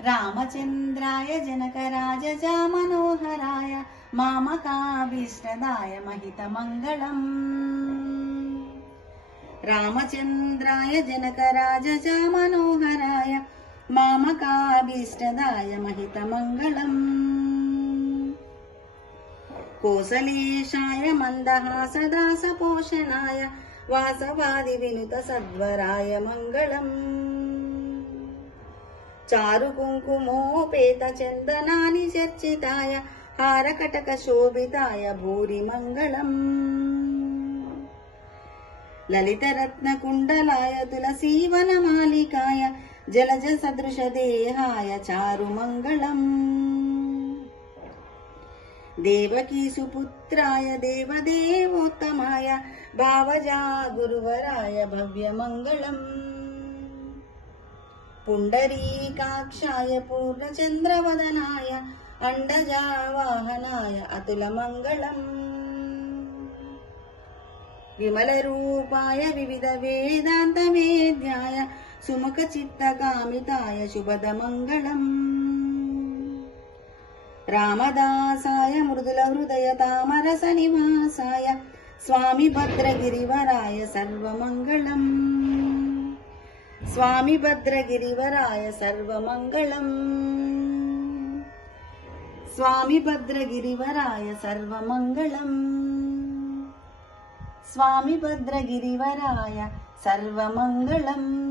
रामचन्द्राय जनकराजजामनोहराय मामकाभीष्टदाय महितमङ्गलम्। रामचन्द्राय जनकराजजामनोहराय मामकाभीष्टदाय महितमङ्गलम्। कोसलेशाय मन्दहासदासपोषणाय वासवादिविनुतसद्वराय मङ्गलम्। चारुकुङ्कुमोपेतचन्दनानि चर्चिताय हारकटकशोभिताय भूरि मङ्गलम्। ललितरत्नकुण्डलाय तुलसीवनमालिकाय जलजसदृशदेहाय चारुमङ्गलम्। देवकीसुपुत्राय देवदेवोत्तमाय भावजा गुरुवराय भव्यमङ्गलम्। पुण्डरीकाक्षाय पूर्णचन्द्रवदनाय अण्डजावाहनाय अतुलमङ्गलम्। विमलरूपाय विविधवेदान्तवेद्याय सुमुखचित्तकामिताय शुभदमङ्गलम्। रामदासाय मृदुलहृदयतामरसनिवासाय स्वामी भद्रगिरिवराय सर्वमङ्गलम्। स्वामी भद्रगिरिवराय सर्वमङ्गलम्। स्वामी भद्रगिरिवराय सर्वमङ्गलम्। स्वामी भद्रगिरिवराय सर्वमङ्गलम्।